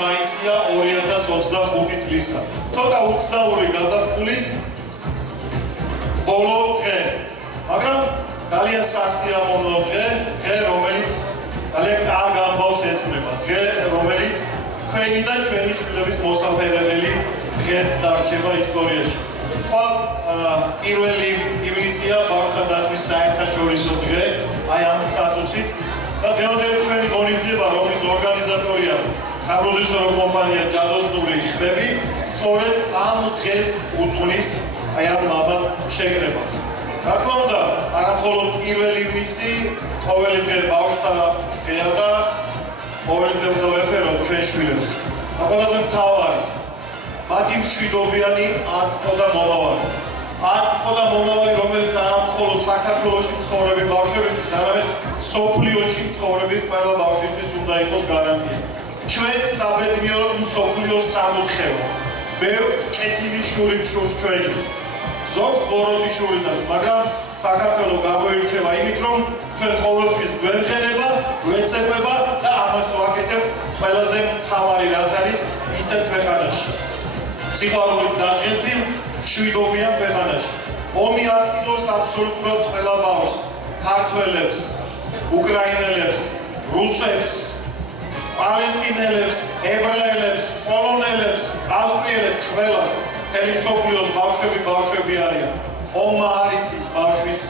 მაისია 2025 წლისა. ცოტა უცნაური გაზაფხულის ბოლო დღე. მაგრამ ძალიან სასიამოვნო დღე, რომელიც ძალიან კარგ ამბავს ეთმობა. დღე, რომელიც თქვენი და ჩვენი შვილების მოსაფერებელი დღე დარჩება ისტორიაში. პირველი ივნისია ბავშვთა დაცვის საერთაშორისო დღე, აი ამ სტატუსით და დღევანდელი ჩვენი ღონისძიება, რომლის ორგანიზატორია საპროდიუსერო კომპანია ჯადოსნური ხმები, სწორედ ამ დღეს უძღვნის აი ამ ამას შეკრებას. რა თქმა უნდა, არა მხოლოდ პირველი ივნისი, ყოველი დღე ბავშვთა დღეა და ყოველი დღე უნდა ვეფეროთ ჩვენ შვილებს. ყველაზე მთავარი, მათი მშვიდობიანი აწმყო და მომავალი. აწმყო და მომავალი, რომელიც არა მხოლოდ საქართველოში მცხოვრები ბავშვებისთვის, არამედ მსოფლიოში მცხოვრები ყველა ბავშვისთვის უნდა იყოს გარანტია. ჩვენ საბედნიეროდ მსოფლიოს სამოთხევა. ბევრს კეთილი შური შურს ჩვენი. ზოგს ბოროტი შურიდაც, მაგრამ საქართველო გამოირჩევა იმით, რომ ჩვენ ყოველთვის გვემღერება, გვეცეკვება და ამას ვაკეთებ ყველაზე მთავარი რაც არის ისეთ ქვეყანაში. სიყვარულით დაღლილი მშვიდობიან ქვეყანაში. ომი აწილოს აბსოლუტურად ყველა ბავშვს, ქართველებს, უკრაინელებს, რუსებს, პალესტინელებს, ებრაელებს, პოლონელებს, ავსტრიელებს, ყველას მთელი მსოფლიოს ბავშვები არიან. ომმა არ იცის ბავშვის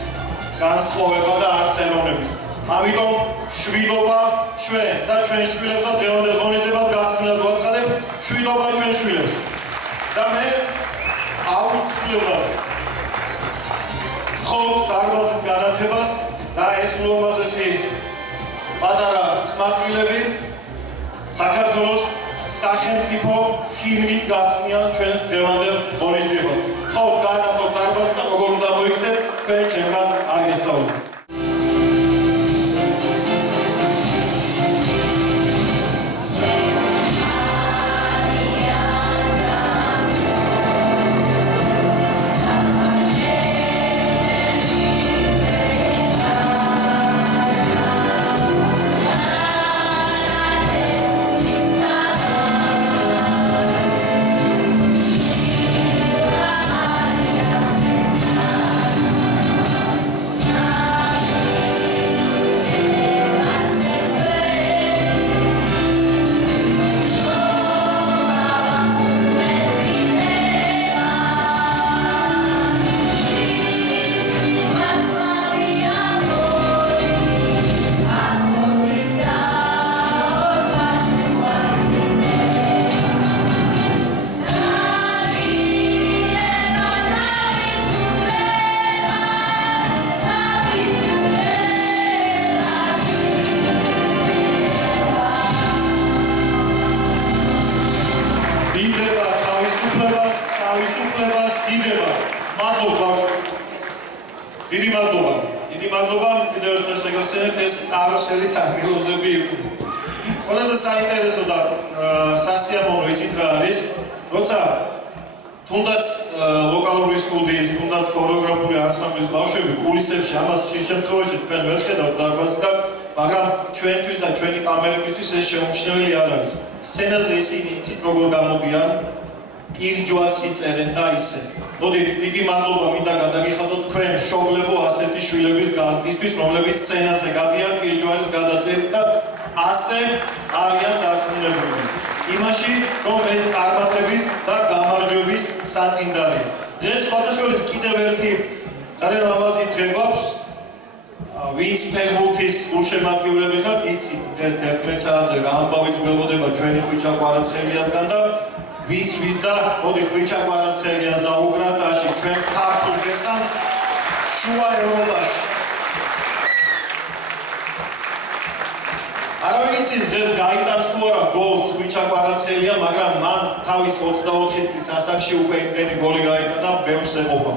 განსხვავება და არც ეროვნების. ამიტომ მშვიდობა ჩვენ და ჩვენ შვილებს და დღევანდელ ღონისძიებას გასცემად ვაცხადებ მშვიდობა ჩვენ შვილებს. და მე აუცილებლად ვთხოვ დარბაზის განათებას და ეს ულამაზესი პატარა ხმათვილები საქართველოს სახელმწიფო ჰიმნით გახსნიან ჩვენს დღევანდელ ღონისძიებას. ხო, გაანათოთ დარბაზს და როგორ უნდა მოიქცეთ, თქვენ ჩემგან არ გესწავლოთ. დიდი მადლობა კიდევ ერთხელ შეგახსენებთ ეს კაროსელი სანგელოზები იყო. ყველაზე საინტერესო და სასიამოვნო იცით რა არის, როცა თუნდაც ვოკალური სტუდიის, თუნდაც ქორეოგრაფიული ანსამბლის ბავშვები კულისებში ამას შემთხვევაში თქვენ ვერ ხედავთ დარბაზიდან, მაგრამ ჩვენთვის და ჩვენი კამერებისთვის ეს შეუმჩნეველი არ არის. სცენაზე ისინი იცით როგორ გამოდიან, ირჯვარს იწერენ და ისე. მოდით, დიდი მადლობა მინდა გადაგიხადოთ თქვენ მშობლებო ასეთი შვილების გაზრდისთვის, რომლებიც სცენაზე გადიან ირჯვარის გადაწერით და ასე არიან დარწმუნებული იმაში, რომ ეს წარმატების და გამარჯვების საწინდარია. დღეს სხვადასხვა კიდევ ერთი ძალიან ლამაზი დღე გვაქვს. ვინც ფეხბურთის გულშემატკივრები ხართ, იცით დღეს 11 საათზე რა ამბავი ძველოდება ჩვენი ხვიჩა კვარაცხელიასგან და ვის და მოდი ხვიჩა კვარაცხელიას და უკრატაში ჩვენს ქართულ დესანტს შუა ევროპაში. არავინ იცის დღეს გაიტანს თუ არა გოლს ხვიჩა კვარაცხელია, მაგრამ მან თავის 24 წლის ასაკში უკვე იმდენი გოლი გაიტანა, ბევრს ეყოფა.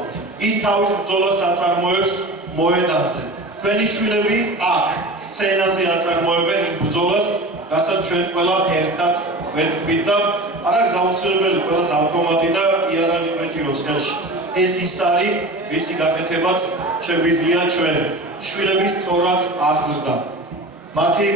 ის თავის ბრძოლას აწარმოებს მოედანზე. თქვენი შვილები აქ სცენაზე აწარმოებენ იმ ბრძოლას, რასაც ჩვენ ყველა ერთად ვეთქვით და არ არის აუცილებელი ყველას ავტომატი და იარაღი გვეჭიროს ხელში. ეს ის არის, ვისი გაკეთებაც შეგვიძლია ჩვენ შვილების სწორად აღზრდა. მათი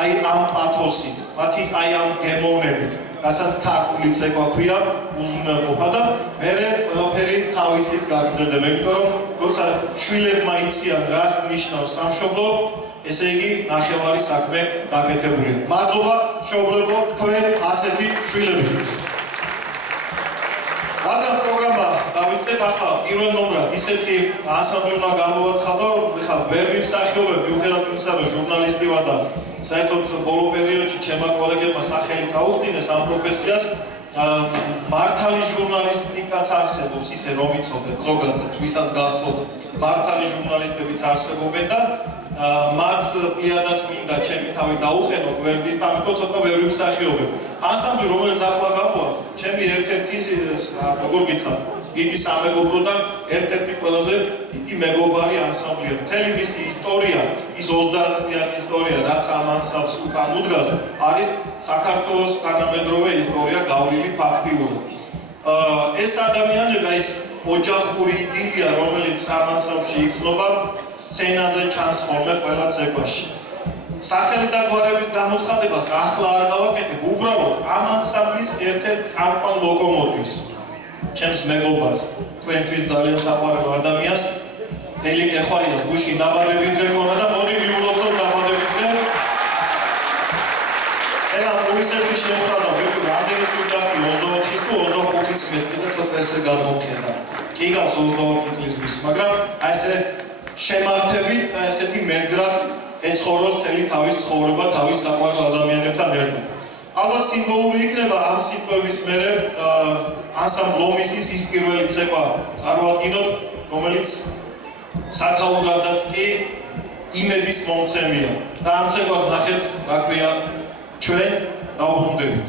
აი ამ პათოსით, მათი აი ამ გემოვნებით, რასაც ქართული ცეკვა ქვია, უზრუნველყოფა და მერე ყველაფერი თავისით გაგრძელდება, იმიტომ რომ როცა შვილებმა იციან რას ნიშნავს სამშობლო, ესე იგი ნახევარი საქმე გაკეთებულია. მადლობა მშობლებო, თქვენ ასეთი შვილებისთვის. რადგან პროგრამა დავიწყეთ ახლა პირველ ნომრად ისეთი ანსამბლი უნდა გამოვაცხადო, ხა ვერ ვიმსახიობებ, მიუხედავად იმისა, რომ ჟურნალისტი ვარ და საერთოდ ბოლო პერიოდში ჩემმა კოლეგებმა სახელი წაუხდინეს ამ პროფესიას, მართალი ჟურნალისტიკაც არსებობს, ისე რომ იცოდეთ ზოგადად, ვისაც გახსოვთ, მართალი ჟურნალისტებიც არსებობენ და მათ პლიადას მინდა ჩემი თავი დაუყენო გვერდით, ამიტომ ცოტა ვერ ვიმსახიობებ. ანსამბლი, რომელიც ახლა გამოვა, ჩემი ერთ-ერთი, როგორ გითხრათ, დიდი სამეგობროდან ერთ-ერთი ყველაზე დიდი მეგობარი ანსამბლია. მთელი მისი ისტორია, ის 30 წლიანი ისტორია, რაც ამ ანსამბლს უკან უდგას, არის საქართველოს თანამედროვე ისტორია გავლილი ფაქტიურად. ეს ადამიანები, ეს ოჯახური იდილია, რომელიც ამ ანსამბლში იცნობა, სცენაზე ჩანს ხოლმე ყველა ცეკვაში. სახელი და გვარების გამოცხადებას ახლა არ გავაკეთებ, უბრალოდ ამ ანსამბლის ერთ-ერთ წამყვან ლოკომოტივს, ჩემს მეგობარს, თქვენთვის ძალიან საყვარელ ადამიანს, ელიკ ერხვაიას გუში დაბადების დღე ქონა და მოდი მიულოცოთ დაბადების დღე. წერა პოლიციებში შეხვდა და ვიყო რამდენი წლის გაკი 24-ის თუ 25-ის მეტი და ცოტა ესე გადმოვხედა. კი გავს 24 წლის ვის, მაგრამ აი ესე შემართებით და ესეთი მეგრად ეცხოვროს მთელი თავის ცხოვრება თავის საყვარელ ადამიანებთან ერთად. ალბათ სიმბოლური იქნება ამ სიტყვების მერე ანსამბლ ლომისის ის პირველი ცეკვა წარმოადგინოთ, რომელიც სათაურადაც კი იმედის მომცემია. და ამ ცეკვას ნახეთ, რა ქვია, ჩვენ დავუბრუნდებით.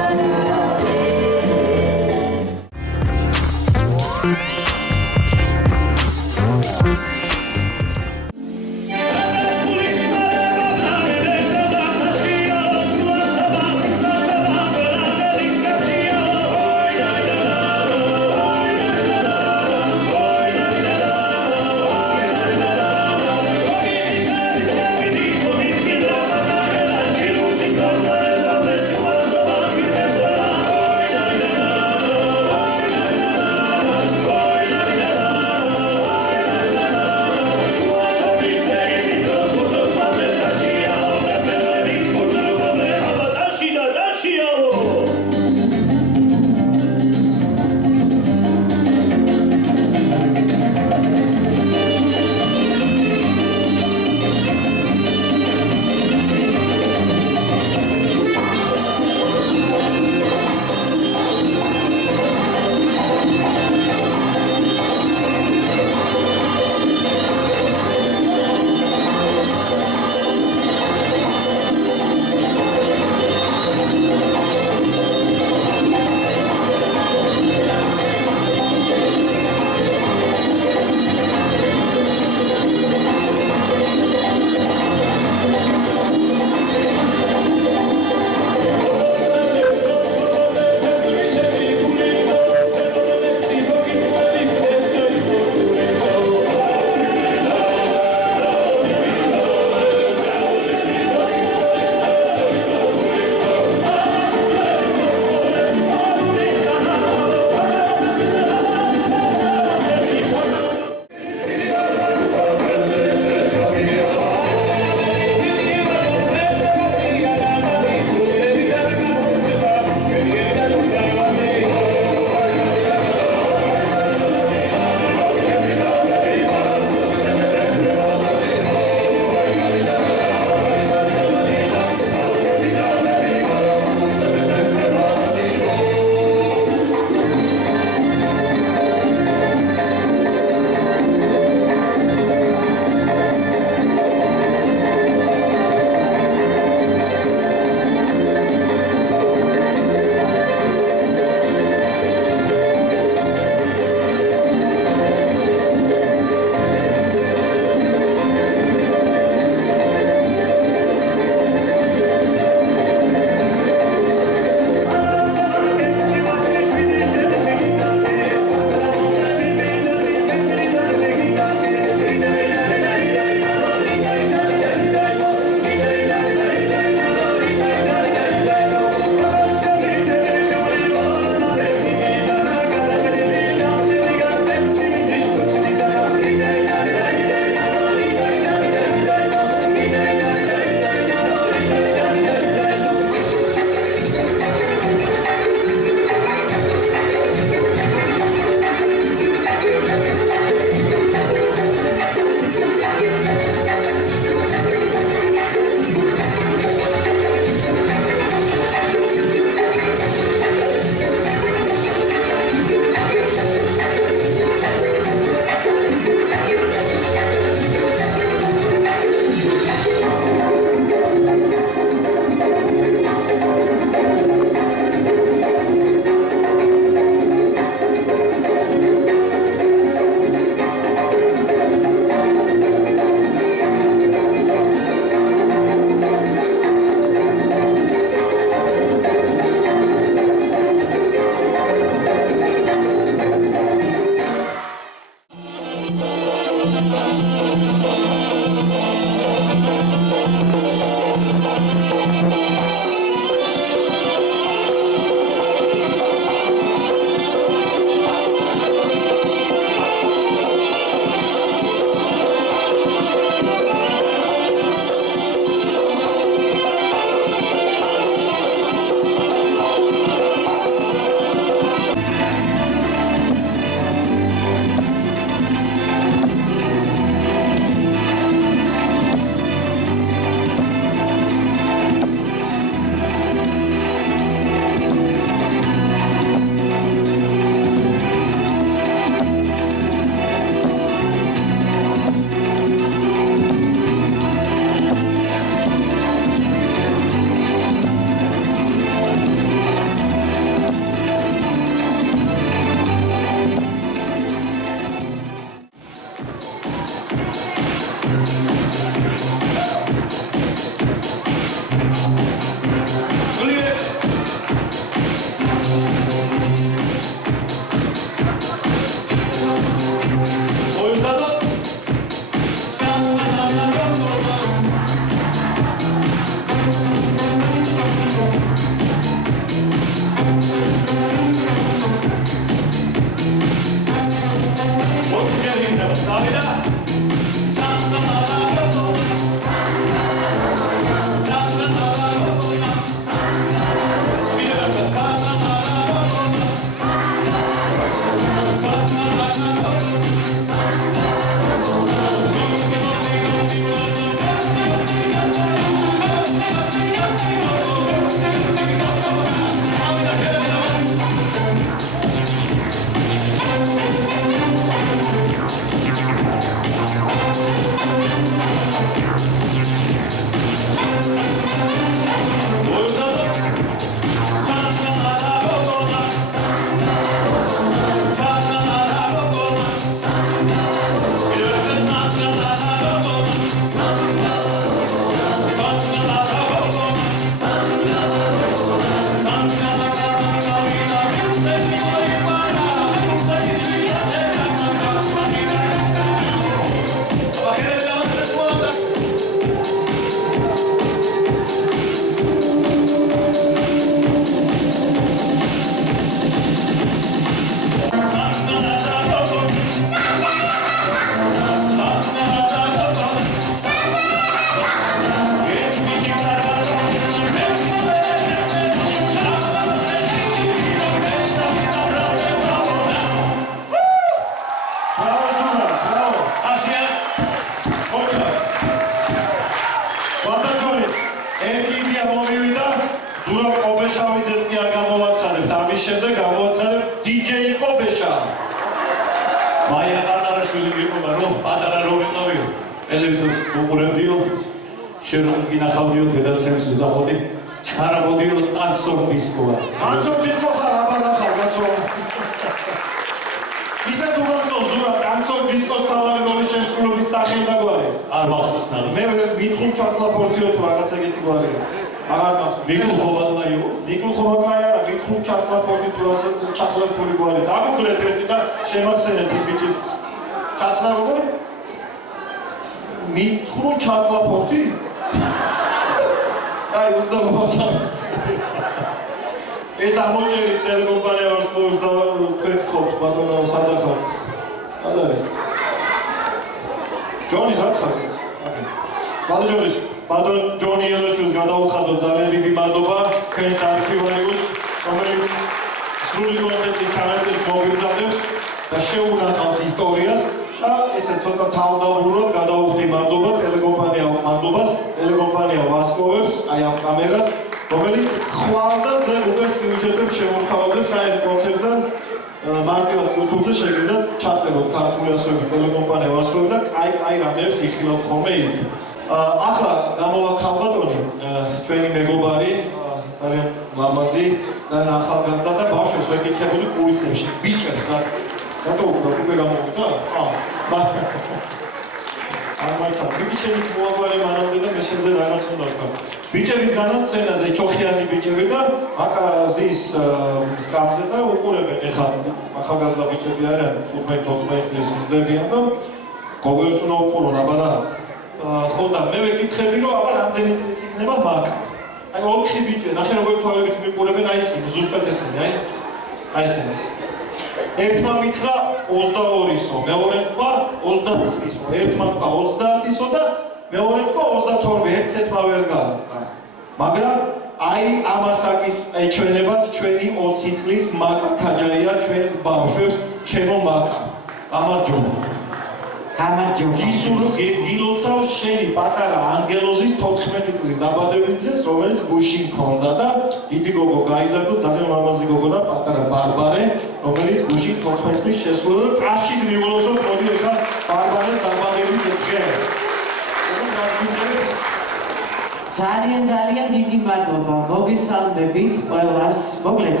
ძალიან დიდი მადლობა მოგესალმებით ყველას. მოკლედ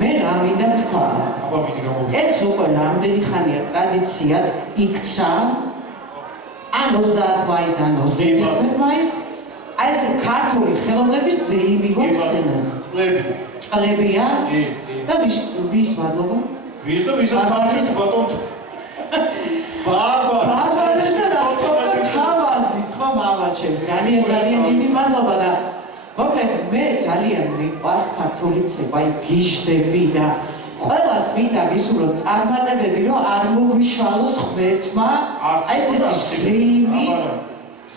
მე რა მინდა თქვა. ეს უკვე რამდენი ხანია ტრადიციად იქცა. ან 30 მაისს, ან 31 მაისს. აი ეს ქართული ხელოვნების ზეიმი გვაქვს სცენაზე. წყლებია? და ვის მადლობა? ვის და ვის თამაშობს ბატონ? ბაბარეს და რა თავაზის ხო მამაჩემს. ძალიან დიდი მადლობა და მოკლედ მე ძალიან მიყვარს ქართული ცეკვა, აი გიჟდები და ყველას მინდა გისურვოთ წარმატებები, რომ არ მოგვიშვალოს ღმერთმა აი ესეთი ზეიმი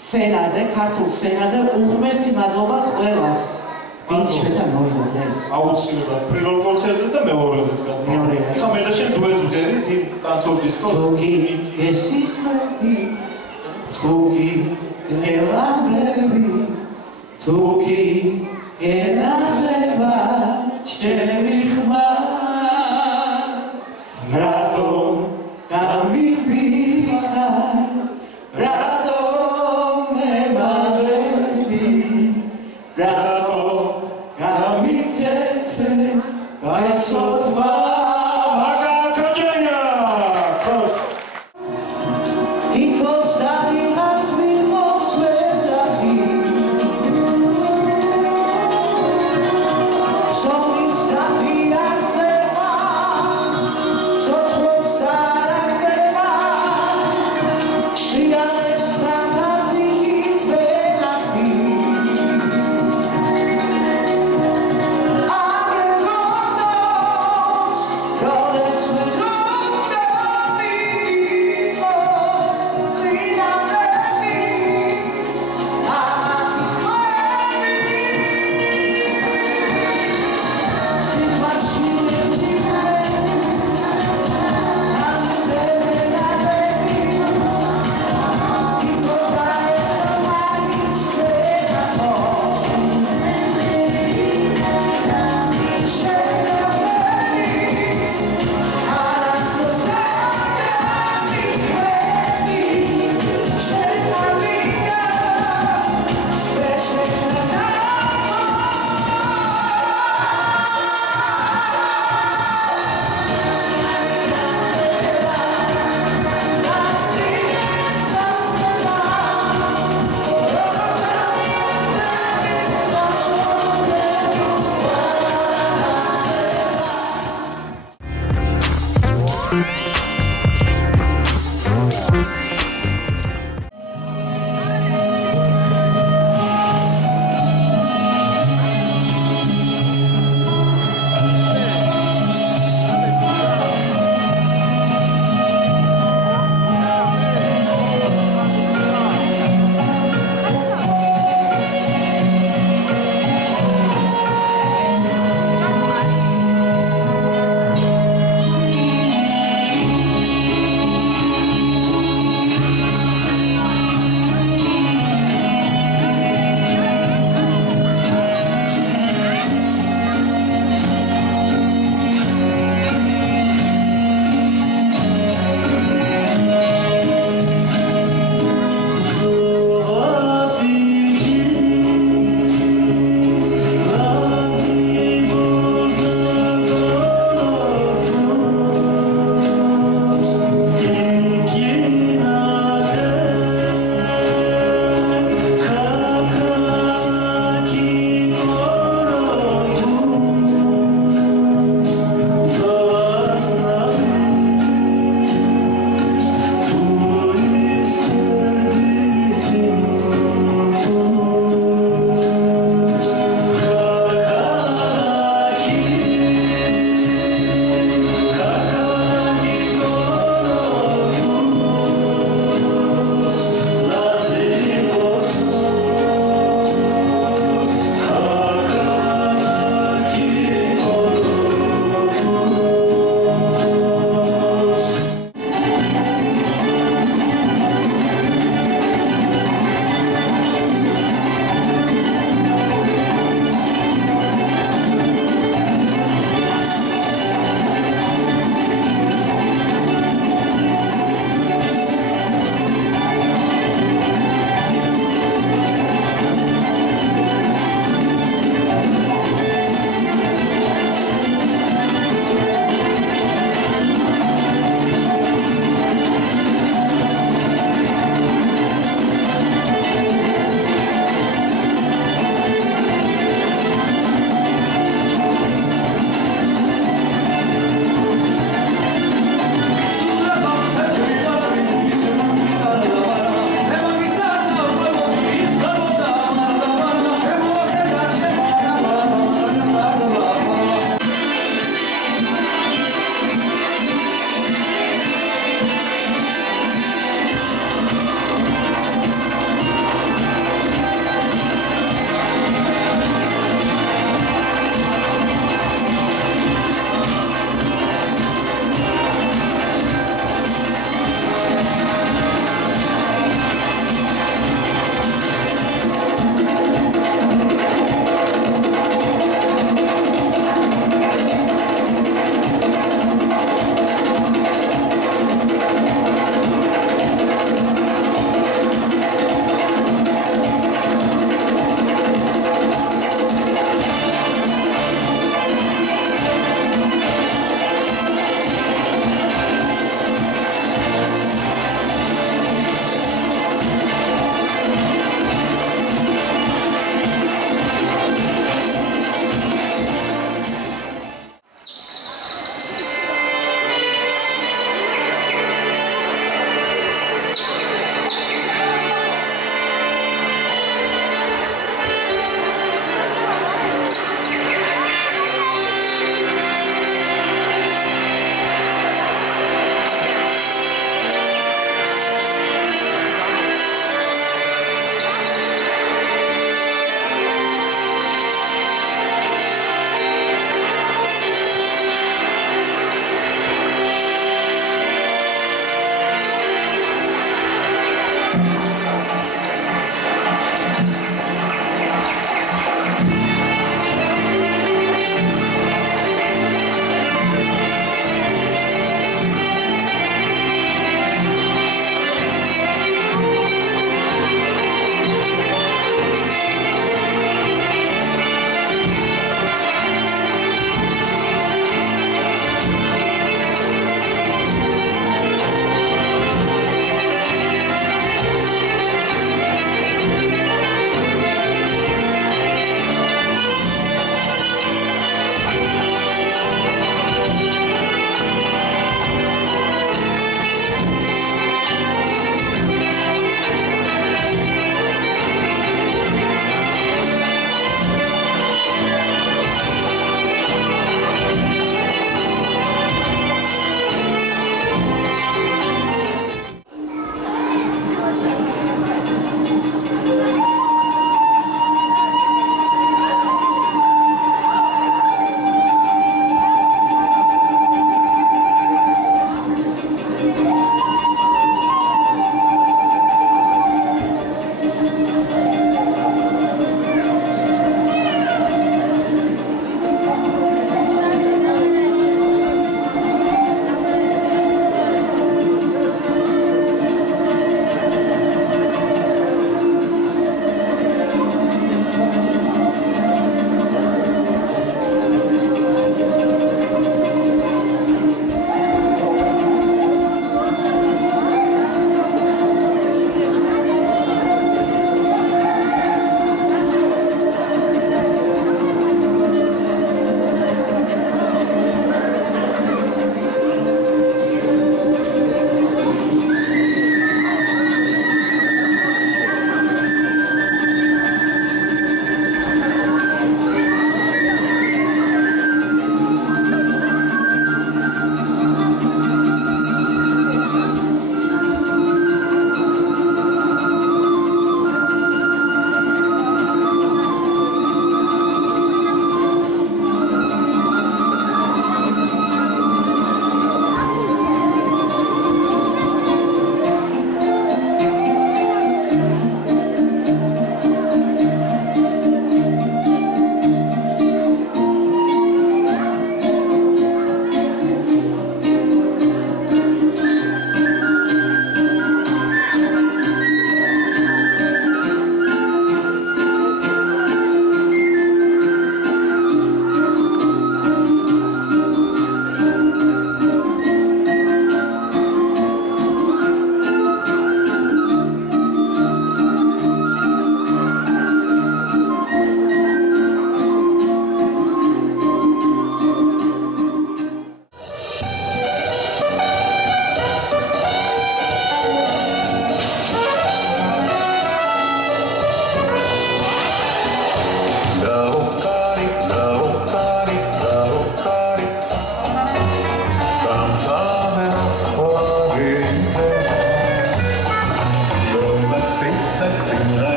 სცენაზე, ქართულ სცენაზე უღმესი მადლობა ყველას. ბიჭებთან მოვიდე. აუცილებლად პირველ კონცერტზე და მეორეზეც გადმოვიდა. ეხლა მე და შენ დუეტ ვღერით იმ კანცორ დისკოს. თუგი ეს ის მე თუგი ელანდები თუგი ელანდება ჩემი ხმა რატომ გამიბიხარ რატომ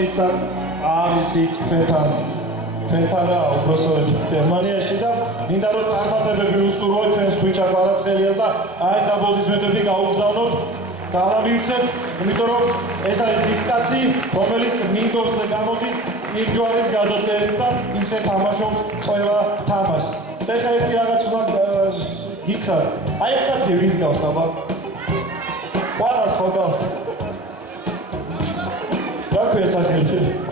გერმანიაშიც არის ჩვენთან და უბრალოდ გერმანიაში და მინდა რომ წარმატებები უსურვოთ ჩვენს ხვიჩა კვარაცხელიას და აი ეს აპლოდისმენტები გაუგზავნოთ. Ძალავიცეთ, იმიტომ რომ ეს არის ის კაცი, რომელიც მინდორზე გამოდის ირჯვარის გადაწერით და ისე თამაშობს ყველა თამაშს. და ეხლა ერთი რაღაც უნდა გითხრათ. აი ეს კაცი ვის გავს აბა? ყვარას ხო გავს? რა ქვია სახელი?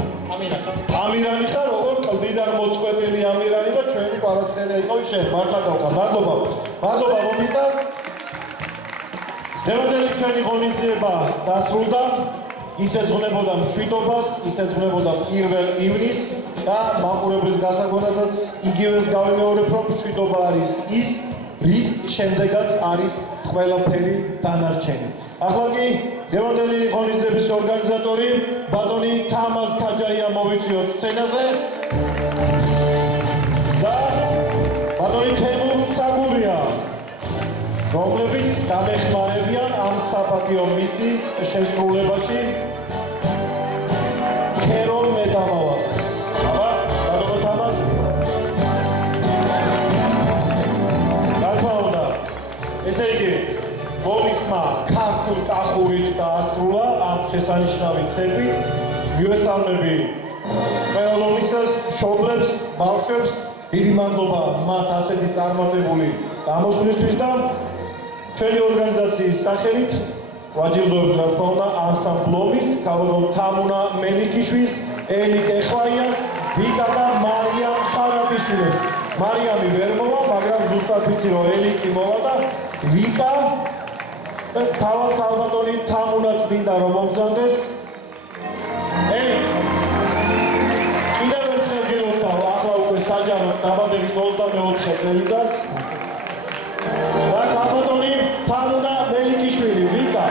ამირანი ხარ, როგორ კლდიდან მოწყვეტილი ამირანი და ჩვენი კვარაცხელია იყო შენ, მართლა გავხარ. მადლობა. მადლობა მომის და დევადელი ჩვენი ღონისძიება დასრულდა. ის ეძღვნებოდა მშვიდობას, ის ეძღვნებოდა 1 ივნისს და მაყურებლის გასაგონადაც იგივეს გავიმეორებ, რომ მშვიდობა არის ის, რის შემდეგაც არის ყველაფერი დანარჩენი. ახლა კი დევადელი ღონისძიების ორგანიზატორი ბატონი თამაზ ქაჯაია მოვიწიოთ სცენაზე და ბატონი თემურ ცაგურია, რომლებიც დამეხმარებიან ამ საპატიო მისიის შესრულებაში. ქერონ მედამავას. აბა, ბატონო თამაზ. რა თქმა უნდა, ესე იგი, გოლისმა ქართულ კახურით დაასრულა ამ შესანიშნავი ცეკვით. მივესალმები ყველოვნისას, მშობლებს, ბავშვებს, დიდი მადლობა მათ ასეთი წარმატებული გამოსვლისთვის და ჩვენი ორგანიზაციის სახელით ვაჯილდოებთ რა თქმა უნდა ანსამბლობის, გავაგოთ თამუნა მელიქიშვილს, ელი კეხვაიას, ვიკა და მარიამ ხარაბიშვილს. მარიამი ვერ მოვა, მაგრამ ზუსტად ვიცი რომ ელი კი მოვა და ვიკა და თავად ქალბატონი თამუნაც მინდა რომ მომბრძანდეს. ელი კიდევ ერთხელ გილოცავ, ახლა უკვე საჯარო დაბადების 24 წელიწადს. და ქალბატონი თამუნა მელიქიშვილი, ვიკა.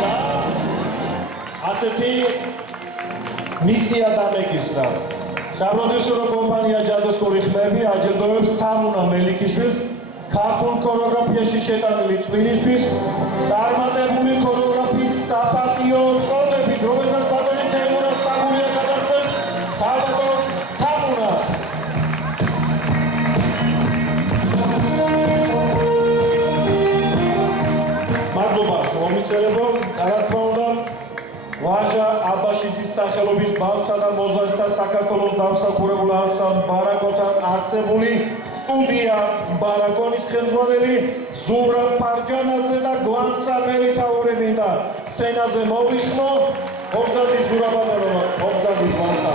და ასეთი მისია დამეკისრა. საპროდიუსერო კომპანია ჯადოსნური ხმები აჯილდოებს თამუნა მელიქიშვილს ქართულ ქორეოგრაფიაში შეტანილი წვლილისთვის წარმატებული ქორეოგრაფიის საპატიო წოდებით, რომელსაც ბატონი თემურა საგურია გადასცემს ქალბატონ თამუნას. მადლობა კომისარებო, რა თქმა უნდა ვაჟა აბაშიძის სახელობის ბავშვთა და მოზარდთა საქართველოს დამსახურებულ ანსამბლ ბარაკოთან არსებული სტუდია ბარაკონის ხელმძღვანელი ზურაბ ფარჯანაძე და გვანცა მელიქაური მინდა სცენაზე მოვიხმო. მოგზადი ზურაბანო, მოგზადი გვანცა.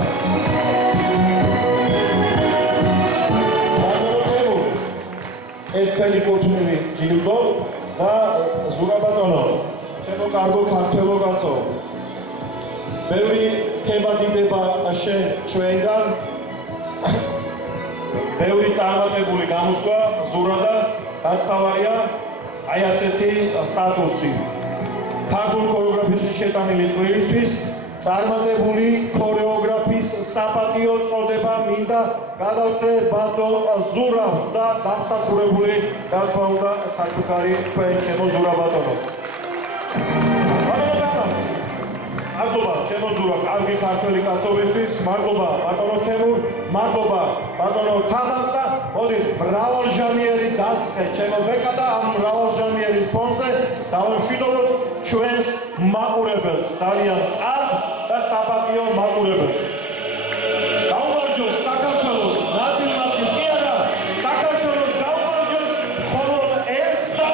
ეს ქალი კუთვნილი ჯილდო და ზურაბანო, ჩემო კარგო ქართველო კაცო. ბევრი ქებადიდება შენ ჩვენგან. ბევრი წარმატებული გამოსვლა ზურაბა, გასთავარია აი ასეთი სტატუსი. ქართულ ქორეოგრაფიაში შეტანილი წვლილისთვის წარმატებული ქორეოგრაფის საპატიო წოდება მინდა გადავწე ბატონ ზურაბს და დამსახურებული რა თქმა უნდა საჩუქარი თქვენ ჩემო ზურაბატონო. მადლობა ჩემო ზურაბ, კარგი ქართველი კაცობისთვის, მადლობა ბატონო თემურ, მადლობა ბატონო თამაზ და მოდი მრავალჟანიერი დასხე ჩემო ბეკა და ამ მრავალჟანიერის ფონზე დავამშვიდობოთ ჩვენს მაყურებელს, ძალიან კარგ და საპატიო მაყურებელს. გაუმარჯოს საქართველოს ნაწილ-ნაწილ კი არა, საქართველოს გაუმარჯოს მხოლოდ ერთს და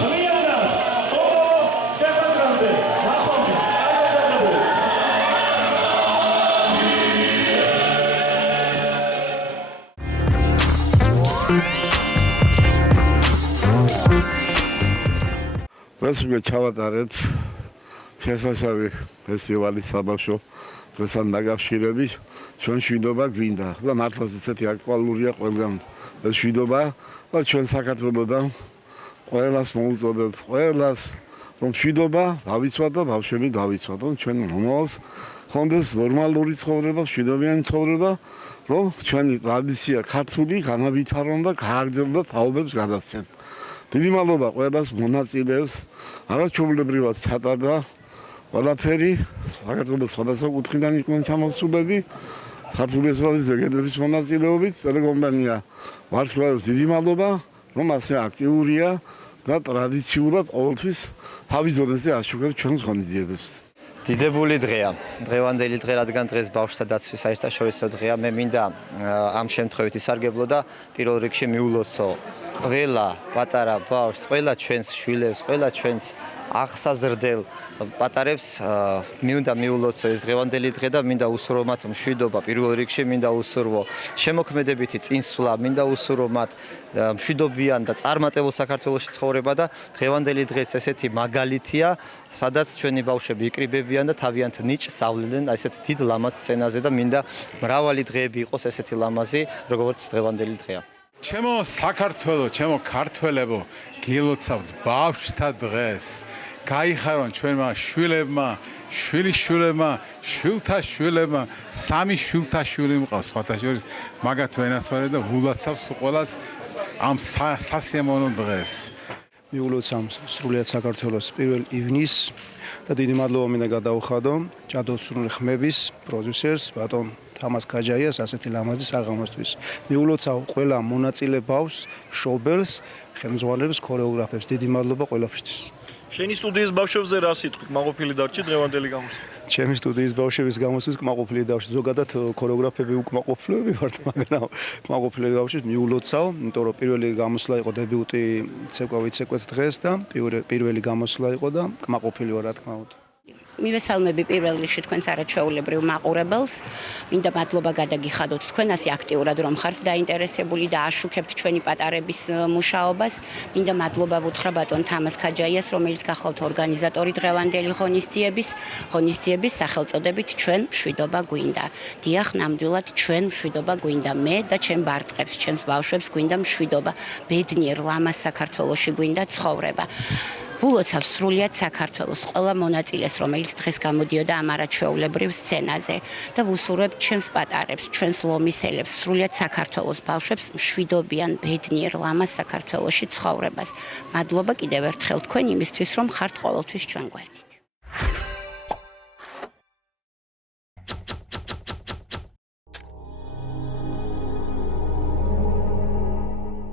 მთლიანად. მომავალ შეხვედრამდე ნახვამდის. Răsugă ჩავატარეთ შესაშვები ფესტივალის საბავშვო დღესთან დაგაფშირების ჩვენ შვიდობა გვინდა და მართლაც ესეთი აქტუალურია ყველგან ეს შვიდობა და ჩვენ საქართველოსთან ყველას მოუწოდებთ ყველას რომ შვიდობა დავიცვათ და ბავშვები დავიცვათ რომ ჩვენ მომავალს ხონდეს ნორმალური ცხოვრება შვიდობიანი ცხოვრება რომ ჩვენი ტრადიცია ქართული განავითარონ და გააგრძელონ და თაობებს გადასცენ დიდი მადლობა ყველას მონაწილეებს, არაჩვეულებრივად ჩატარდა ყველაფერი, საქართველოს სხვადასხვა კუთხიდან იყვნენ ჩამოსულები, ქართული ესტრადის ლეგენდების მონაწილეობით, ტელეკომპანია ვარსკვლავებს დიდი მადლობა, რომ ასე აქტიურია და ტრადიციულად ყოველთვის თავის ზონაზე აშუქებს ჩვენს ღონისძიებებს. დიდებული დღეა. დღევანდელი დღე, რადგან დღეს ბავშვთა დაცვის საერთაშორისო დღეა, მე მინდა ამ შემთხვევით ისარგებლო და პირველ რიგში მიულოცო ყველა პატარა ბავშვს, ყველა ჩვენს შვილებს, ყველა ჩვენს აღსაზრდელ პატარებს მინდა მიულოცო ეს დღევანდელი დღე და მინდა უსურვო მათ მშვიდობა, პირველ რიგში მინდა უსურვო შემოქმედებითი წინსვლა, მინდა უსურვო მათ მშვიდობიან და წარმატებულ საქართველოში ცხოვრება და დღევანდელი დღეს ესეთი მაგალითია, სადაც ჩვენი ბავშვები იკრიბებიან და თავიანთ ნიჭს ავლენენ ესეთ დიდ ლამაზ სცენაზე და მინდა მრავალი დღეები იყოს ესეთი ლამაზი, როგორც დღევანდელი დღეა. ჩემო საქართველო, ჩემო ქართველებო, გილოცავთ ბავშვთა დღეს. გაიხარონ ჩვენმა შვილებმა, შვილიშვილებმა, შვილთა შვილებმა, სამი შვილთა შვილი მყავს სხვათა შორის, მაგათ ვენაცვალე და ვულოცავს ყველას ამ სასიამოვნო დღეს. მიულოცავ სრულიად საქართველოს 1 ივნისს და დიდი მადლობა მინდა გადაუხადო ჭადოსნური ხმების პროდიუსერს ბატონ თამას ქაჯაიას ასეთი ლამაზი საღამოსთვის. მიულოცავ ყველა მონაწილე ბავშვს, მშობელს, ხელმძღვანელებს, ქორეოგრაფებს. დიდი მადლობა ყველაფრისთვის. შენი სტუდიის ბავშვებზე რა სიტყვით მაყოფილი დარჩი დღევანდელი გამოსვლა? ჩემი სტუდიის ბავშვების გამოსვლის კმაყოფილი დავში. ზოგადად ქორეოგრაფები უკმაყოფილები ვართ, მაგრამ კმაყოფილი დავში მიულოცავ, იმიტომ რომ პირველი გამოსვლა იყო დებიუტი ცეკვა ვიცეკვეთ დღეს და პირველი გამოსვლა იყო და კმაყოფილი ვარ, რა თქმა უნდა. მივესალმები პირველ რიგში თქვენს არაჩვეულებრივ მაყურებელს. მინდა მადლობა გადაგიხადოთ თქვენ ასე აქტიურად რომ ხართ დაინტერესებული და აშუქებთ ჩვენი პატარების მუშაობას. მინდა მადლობა ვუთხრა ბატონ თამას ქაჯაიას, რომელიც გახლავთ ორგანიზატორი დღევანდელი ღონისძიების სახელწოდებით ჩვენ მშვიდობა გვინდა. დიახ, ნამდვილად ჩვენ მშვიდობა გვინდა. მე და ჩემ ბარტყებს, ჩემს ბავშვებს გვინდა მშვიდობა. ბედნიერ ლამაზ საქართველოში გვინდა ცხოვრება. ვულოცავ სრულიად საქართველოს ყველა მონაწილეს, რომელიც დღეს გამოდიოდა ამ არაჩვეულებრივ სცენაზე და ვუსურვებ ჩემს პატარებს, ჩვენს ლომისელებს, სრულიად საქართველოს ბავშვებს მშვიდობიან, ბედნიერ ლამაზ საქართველოში ცხოვრებას. მადლობა კიდევ ერთხელ თქვენ იმისთვის, რომ ხართ ყოველთვის ჩვენ გვერდით.